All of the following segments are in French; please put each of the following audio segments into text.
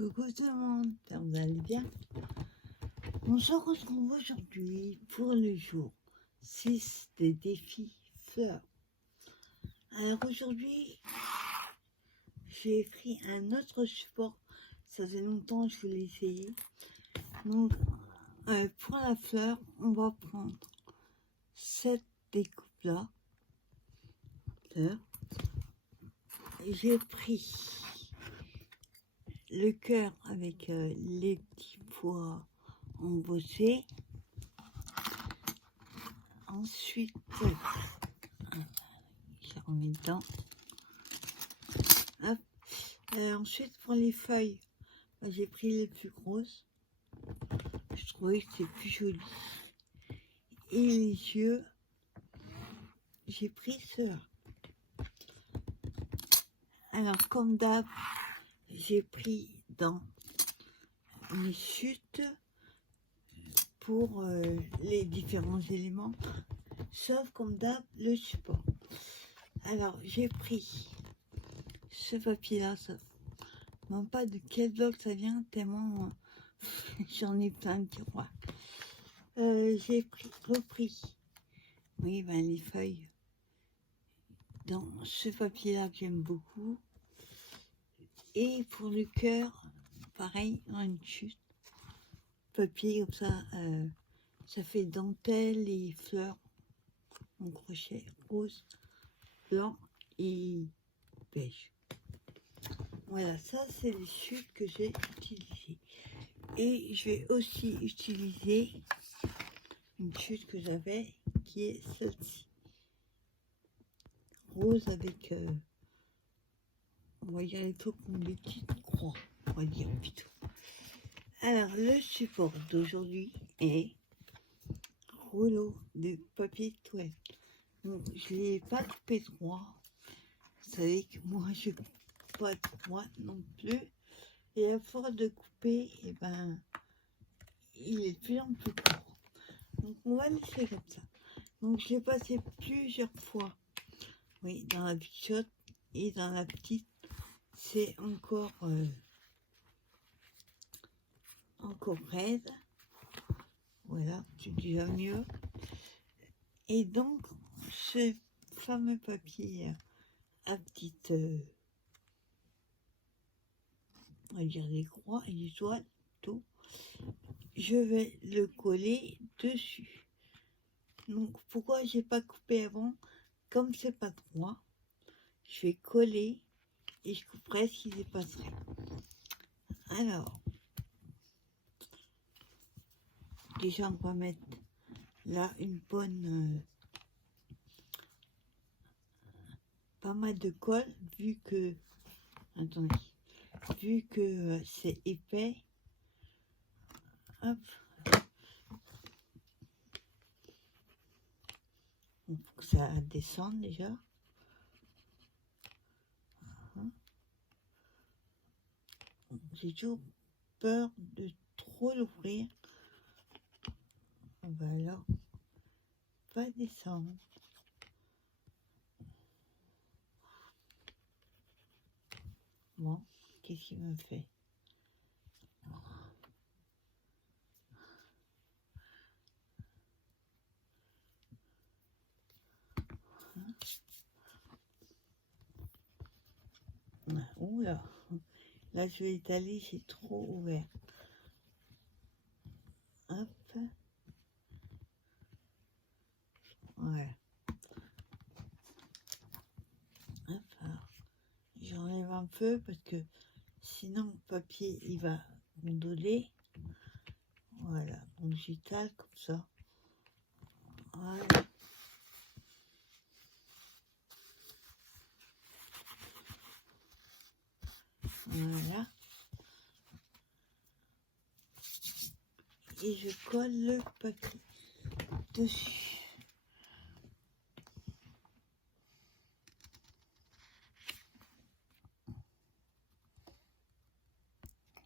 Coucou tout le monde, vous allez bien? On se retrouve aujourd'hui pour le jour 6 des défis fleurs. Alors aujourd'hui, j'ai pris un autre support, ça fait longtemps que je voulais essayer. Donc pour la fleur, on va prendre cette découpe-là. J'ai pris le cœur avec les petits pois embossés. Ensuite, je remets dedans. Hop. Ensuite, pour les feuilles, j'ai pris les plus grosses. Je trouvais que c'était plus joli. Et les yeux, j'ai pris ceux-là. Alors, comme d'hab, j'ai pris dans mes chutes pour les différents éléments, sauf comme d'hab le support. Alors j'ai pris ce papier là, ça ne pas de quel bloc ça vient tellement j'en ai plein de tiroirs. J'ai repris oui les feuilles dans ce papier là que j'aime beaucoup, et pour le cœur pareil, dans une chute papier comme ça, ça fait dentelle et fleurs en crochet rose, blanc et beige. Voilà, ça c'est les chutes que j'ai utilisées. Et je vais aussi utiliser une chute que j'avais qui est celle-ci, rose avec on va dire les trucs comme des petites croix, on va dire plutôt. Alors le support d'aujourd'hui est rouleau de papier toilette. Donc je ne l'ai pas coupé droit. Vous savez que moi je coupe pas droit non plus. Et à force de couper, et il est de plus en plus court. Donc on va laisser comme ça. Donc je l'ai passé plusieurs fois. Oui, dans la bichotte et dans la petite, c'est encore raide. Voilà, c'est déjà mieux. Et donc, ce fameux papier à petite, on va dire des croix et des étoiles, tout, je vais le coller dessus. Donc, pourquoi j'ai pas coupé avant? Comme c'est pas droit, je vais coller et je couperai ce qui dépasserait. Alors, déjà, on va mettre là une bonne pas mal de colle, vu que attendez, vu que c'est épais. Hop, il faut que ça descende déjà. J'ai toujours peur de trop l'ouvrir. On va alors pas descendre. Bon, qu'est-ce qu'il me fait? Oula, là je vais étaler, j'ai trop ouvert. Hop, voilà. Hop, alors, j'enlève un peu parce que sinon le papier il va gondoler. Voilà, donc j'étale comme ça. Voilà. Voilà. Et je colle le papier dessus.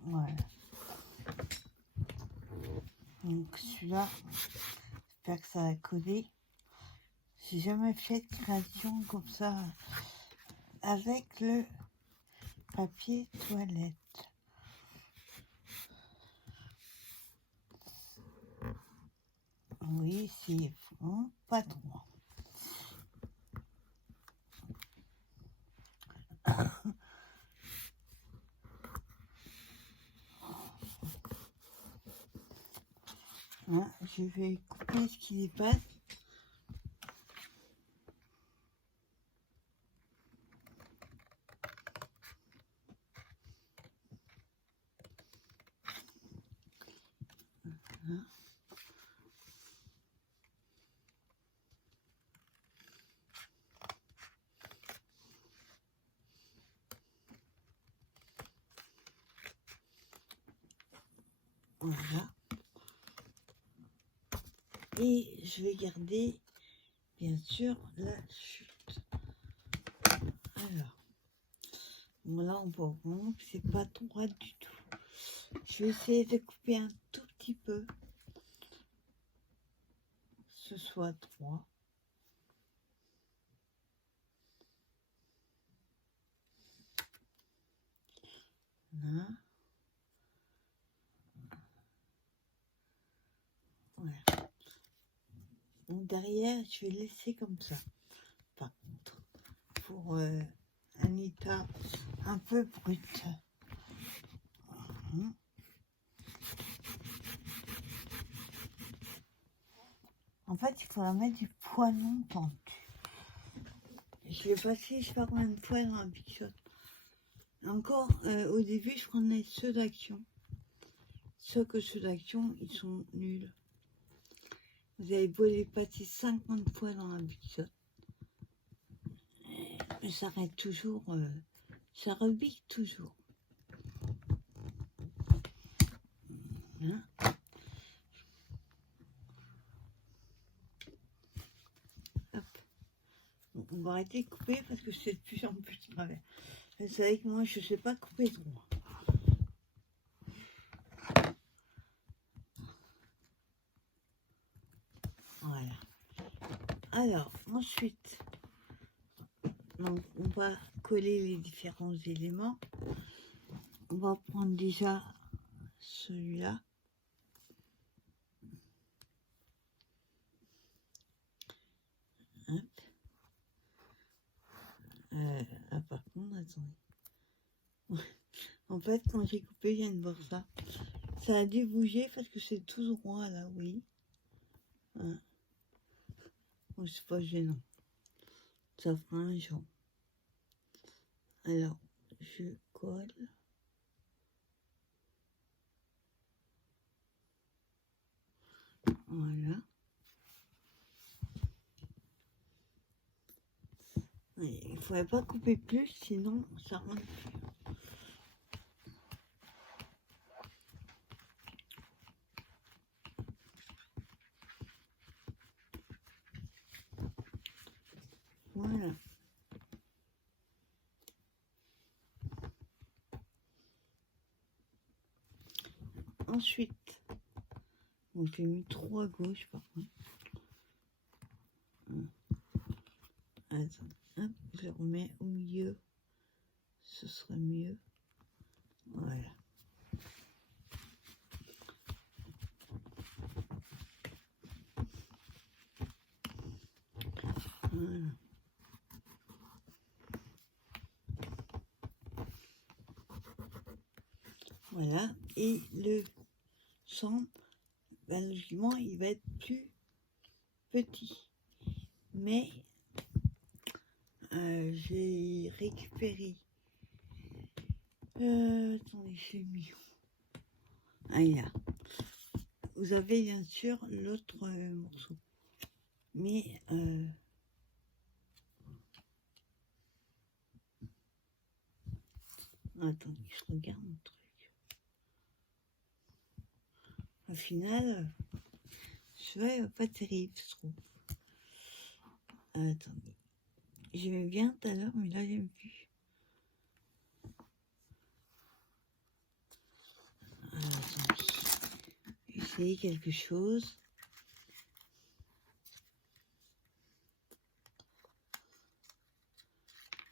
Voilà. Donc celui-là, j'espère que ça va coller. J'ai jamais fait de création comme ça avec le papier toilette. Oui, c'est vraiment pas droit. Hein, je vais couper ce qui dépasse. Hein. Voilà. Et je vais garder, bien sûr, la chute. Alors, bon, là, on voit vraiment que c'est pas droit du tout. Je vais essayer de couper un tout petit peu, que ce soit droit. Là. Voilà. Donc derrière, je vais laisser comme ça. Par contre, pour un état un peu brut. En fait, il faudra mettre du poêlon tendu. Je vais passer, je sais pas combien de fois dans la Big Shot. Encore, au début, je prenais ceux d'action. Sauf que ceux d'action, ils sont nuls. Vous avez beau les passer 50 fois dans la Big Shot. Mais ça reste toujours, ça rebique toujours. Hein? Hop. Donc, on va arrêter de couper parce que c'est de plus en plus de travers. Vous savez que moi, je ne sais pas couper droit. Voilà. Alors, ensuite, donc, on va coller les différents éléments. On va prendre déjà celui-là. Hop. Ah, par contre, attendez. En fait, quand j'ai coupé, je viens de voir ça. Ça a dû bouger parce que c'est tout droit là, oui. Hein. Bon, c'est pas gênant. Ça fera un jour. Alors, je colle. Voilà. Il ne faudrait pas couper plus, sinon ça rentre plus. Voilà. Ensuite, bon, j'ai mis 3 à gauche par contre. Attends, hop, je remets au milieu. Ce serait mieux. Voilà. Voilà. Voilà. Et le centre, ben, logiquement, il va être plus petit. Mais j'ai récupéré. Attendez, j'ai mis. Ah, là. Vous avez bien sûr l'autre morceau. Mais attendez, je regarde mon truc. Au final, celui-là pas terrible, je trouve. Attendez. J'aimais bien tout à l'heure, mais là, j'aime plus. Attendez. Essayer quelque chose.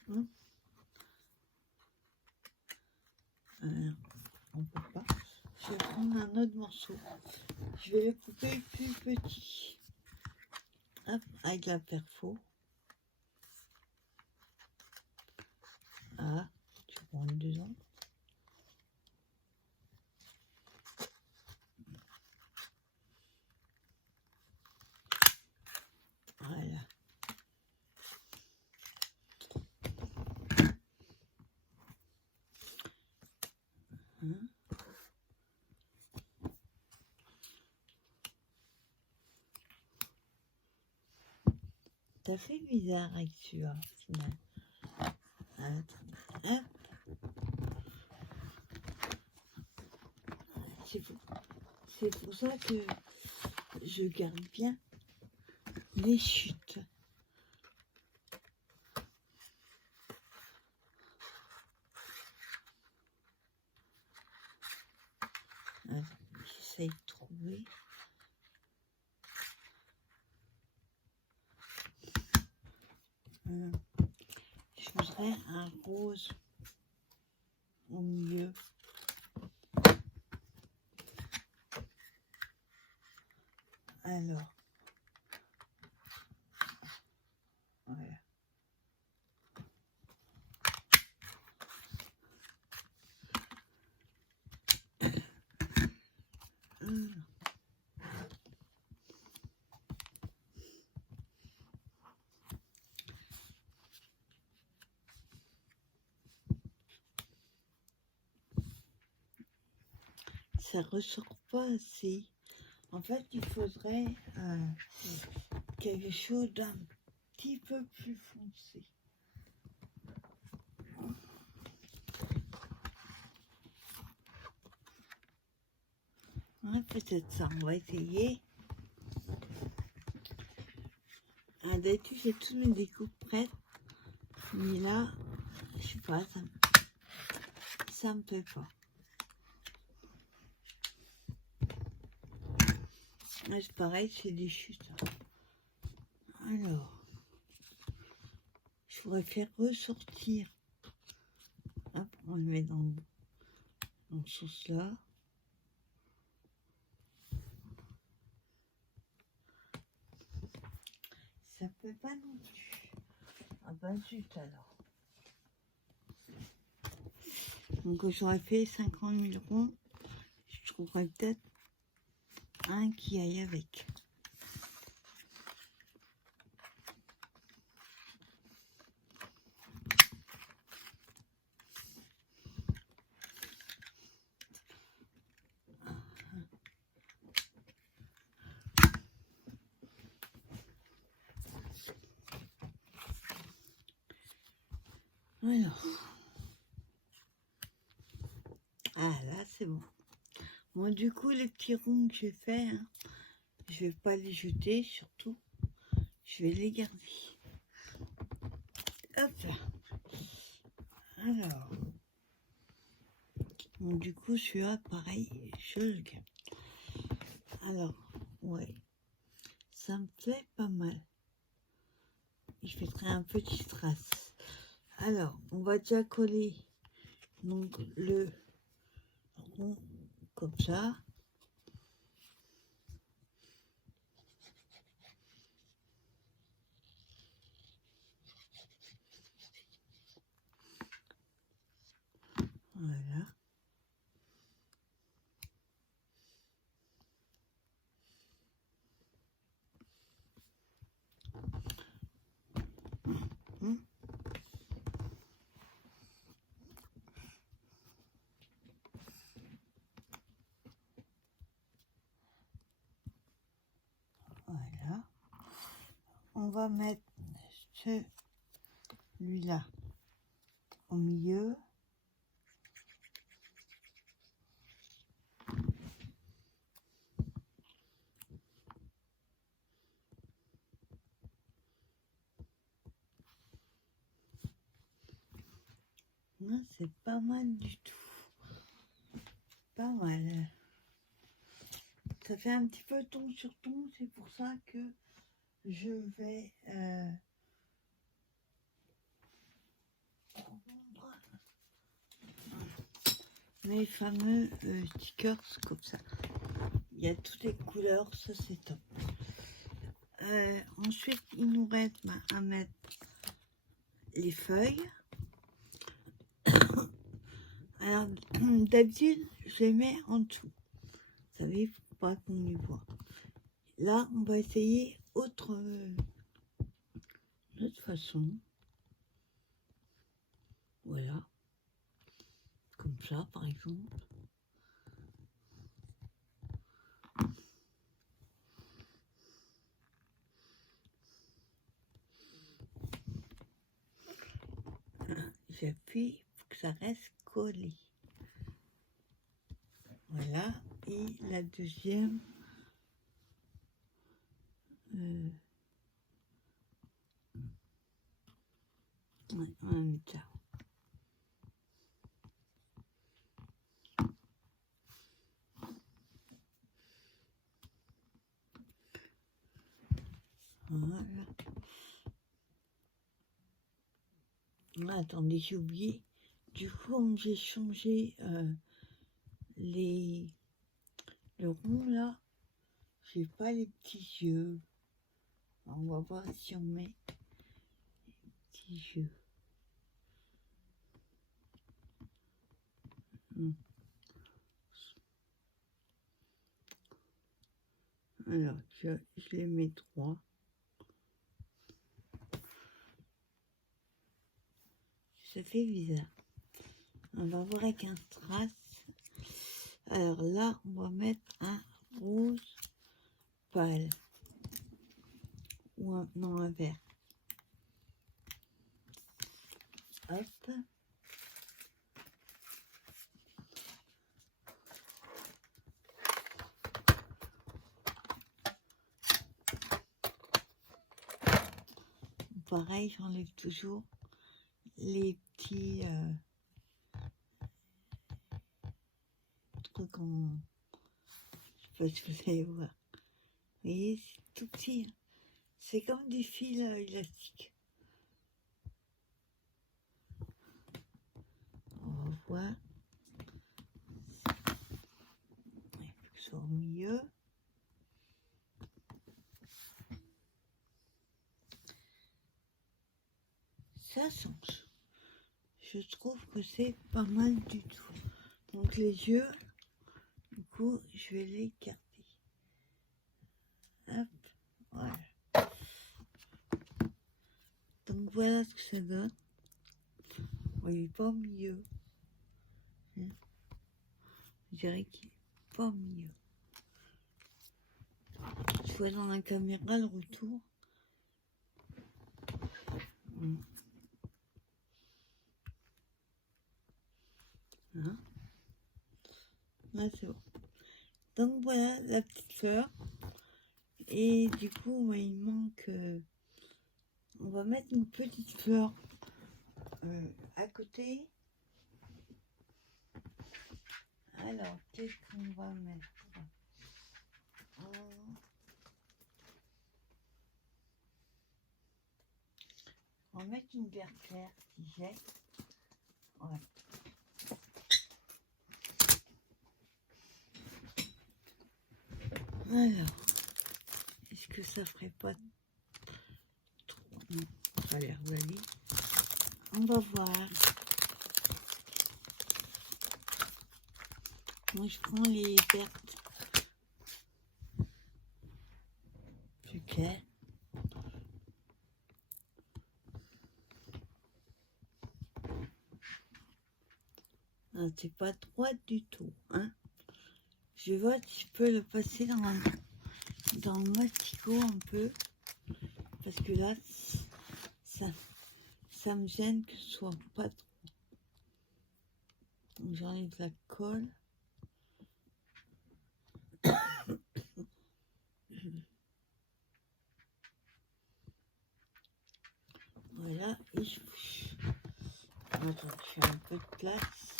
On peut pas. je vais prendre un autre morceau. Je vais le couper plus petit. Hop, avec la perfo. Ah, tu prends dedans. Voilà. Hein? Ça fait bizarre avec celui-là, au final. Hop. C'est pour ça que je garde bien les chutes. J'essaye de trouver. Je voudrais un rose au milieu. Alors, voilà. Ça ressort pas assez. En fait, il faudrait quelque chose d'un petit peu plus foncé. Ouais, peut-être ça, on va essayer. D'habitude, j'ai toutes mes découpes prêtes. Mais là, je sais pas, ça me plaît pas. Là, c'est pareil, c'est des chutes. Alors, je pourrais faire ressortir. Hop, on le met dans ce sens-là. Ça peut pas non plus. Ah bah zut alors. Donc j'aurais fait 50 000 ronds. Je trouverais peut-être un qui aille avec. Alors. Ah là c'est bon. Bon du coup les petits ronds que j'ai fait, hein, je vais pas les jeter surtout. Je vais les garder. Hop là. Alors. Bon, du coup celui-là pareil, je le garde. Alors, ouais. Ça me plaît pas mal. Je mettrai un petit trace. Alors, on va déjà coller donc le rond comme ça. Voilà. Voilà. On va mettre celui-là au milieu. C'est pas mal du tout. Pas mal. Ça fait un petit peu ton sur ton, c'est pour ça que je vais mes fameux stickers comme ça. Il y a toutes les couleurs, ça c'est top. Ensuite, il nous reste à mettre les feuilles. Alors, d'habitude, je les mets en dessous. Vous savez, il ne faut pas qu'on les voit. Là, on va essayer autre façon. Voilà. Comme ça, par exemple. J'appuie pour que ça reste collé. Voilà. Et la deuxième. Ouais, on va mettre ça. Voilà. Attendez, j'ai oublié. Du coup, comme j'ai changé le rond là, j'ai pas les petits yeux. Alors, on va voir si on met les petits yeux. Alors, je les mets trois. Ça fait bizarre. On va voir avec un strass. Alors là, on va mettre un rose pâle. Ou un vert. Hop. Pareil, j'enlève toujours les petits trucs en... Je sais pas si vous allez voir. Vous voyez, c'est tout petit. C'est comme des fils élastiques. On va voir. Il faut que ce soit au milieu. Ça change. Je trouve que c'est pas mal du tout. Donc les yeux, du coup, je vais les écarter. Hop, voilà. Donc voilà ce que ça donne. Bon, il n'est pas au milieu. Je dirais qu'il n'est pas au milieu. Je vois dans la caméra le retour. Hein, là c'est bon. Donc voilà la petite fleur. Et du coup, il manque... on va mettre une petite fleur à côté. Alors, qu'est-ce qu'on va mettre? On va mettre une vert claire si j'ai. Ouais. Alors, est-ce que ça ferait pas trop? Non, ça a l'air joli. On va voir. Moi, je prends les vertes plus claires. C'est pas droit du tout, hein. Je vois si je peux le passer dans le masticot un peu, parce que là, ça me gêne que ce soit pas trop. Donc j'enlève la colle. Voilà, et je bouge. Attends, je fais un peu de place.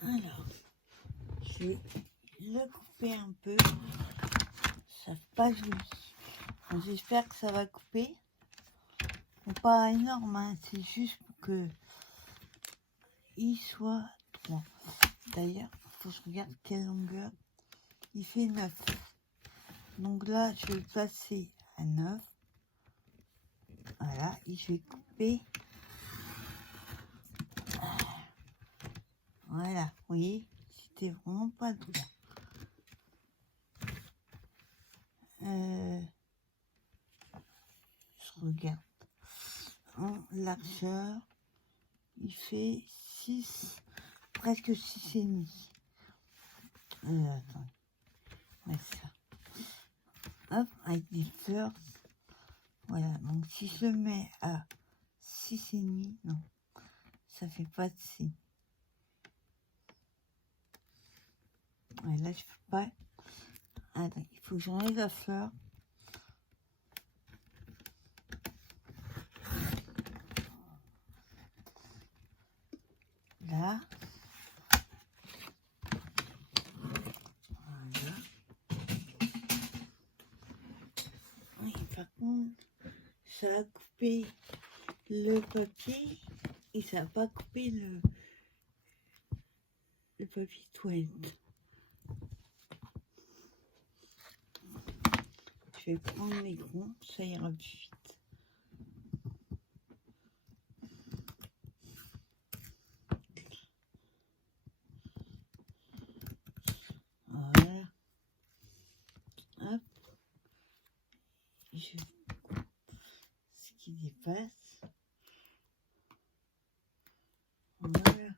Alors, je vais le couper un peu. Ça fait pas joli. J'espère que ça va couper. C'est pas énorme, hein, c'est juste pour que il soit droit. D'ailleurs, il faut que je regarde quelle longueur. Il fait 9. Donc là, je vais le passer à 9. Voilà, et je vais couper. Voilà, vous voyez, c'était vraiment pas droit. Je regarde. En largeur, il fait 6, presque 6,5. Attends, ouais, ça. Hop, avec des fleurs. Voilà, donc si je le mets à 6,5, non, ça fait pas de signe. Ouais, là, je peux pas. Attends, il faut que j'enlève la fleur. Là. Voilà. Oui, par contre, ça a coupé le papier et ça n'a pas coupé le papier toilette. Je vais prendre les gros, ça ira plus vite. Voilà. Hop. Je... Ce qui dépasse. Voilà.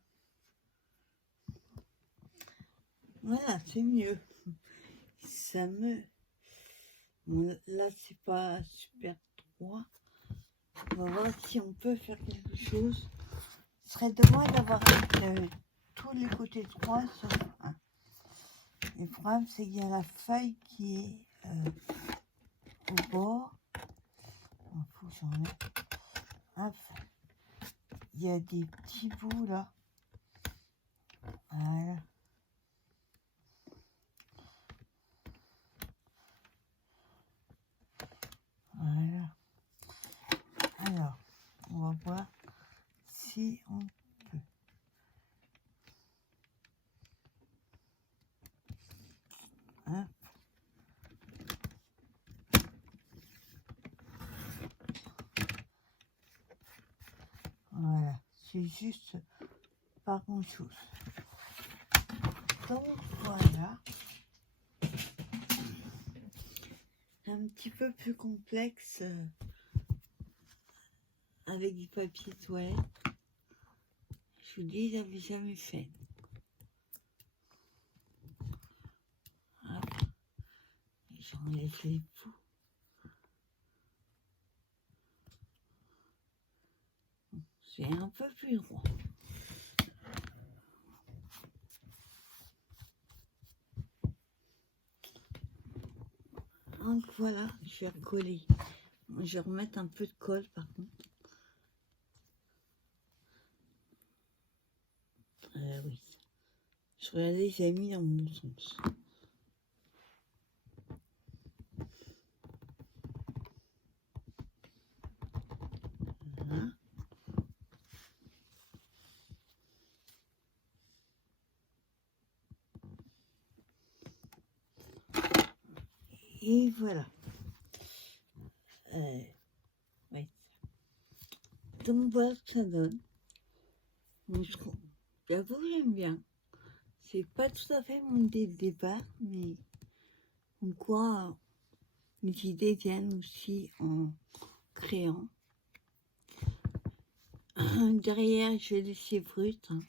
Voilà, c'est mieux. Ça me... Bon, là, c'est pas super droit. On va voir si on peut faire quelque chose. Ce serait dommage d'avoir tous les côtés droits sur un. Le problème, c'est qu'il y a la feuille qui est au bord. Il faut que j'en mette. Hop. Il y a des petits bouts là. Voilà. Voilà. Alors, on va voir si on peut. Hop. Voilà. C'est juste pas grand chose. Donc voilà. Un petit peu plus complexe avec du papier toilette. Je vous dis, j'avais jamais fait. Hop. J'enlève les bouts. C'est un peu plus droit. Donc voilà, je vais recoller. Je vais remettre un peu de colle par contre. Oui. Je regardais, j'ai mis dans mon sens. Voilà. Et voilà. Ouais. Donc voilà ce que ça donne. Bon, j'avoue que j'aime bien. C'est pas tout à fait mon idée de départ, mais en quoi mes idées viennent aussi en créant. Derrière, je vais laisser brut. Hein.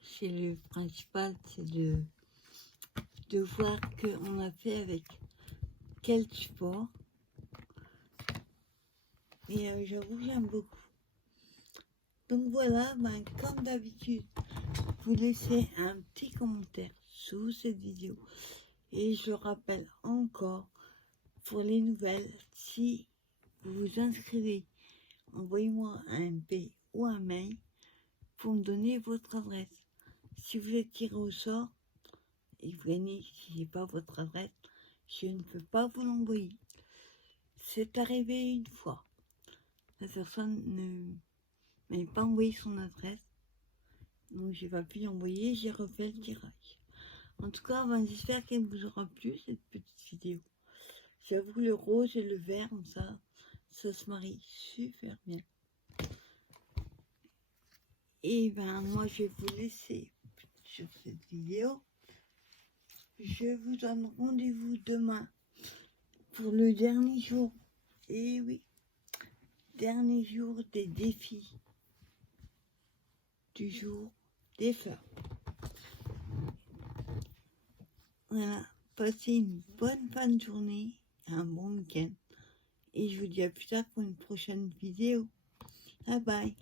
C'est le principal, c'est de voir qu'on a fait avec quel support. Et j'avoue que j'aime beaucoup. Donc voilà, ben, comme d'habitude, vous laissez un petit commentaire sous cette vidéo. Et je rappelle encore, pour les nouvelles, si vous vous inscrivez, envoyez-moi un MP ou un mail pour me donner votre adresse. Si vous êtes tiré au sort et vous gagnez, si ce n'est pas votre adresse, je ne peux pas vous l'envoyer. C'est arrivé une fois. la personne ne m'avait pas envoyé son adresse. Donc j'ai pas pu l'envoyer, j'ai refait le tirage. En tout cas, ben, j'espère qu'elle vous aura plu cette petite vidéo. J'avoue, le rose et le vert, ça se marie super bien. Et ben moi je vais vous laisser sur cette vidéo. Je vous donne rendez-vous demain pour le dernier jour. Et oui, dernier jour des défis du jour des fleurs. Voilà, passez une bonne fin de journée, un bon week-end. Et je vous dis à plus tard pour une prochaine vidéo. Bye bye.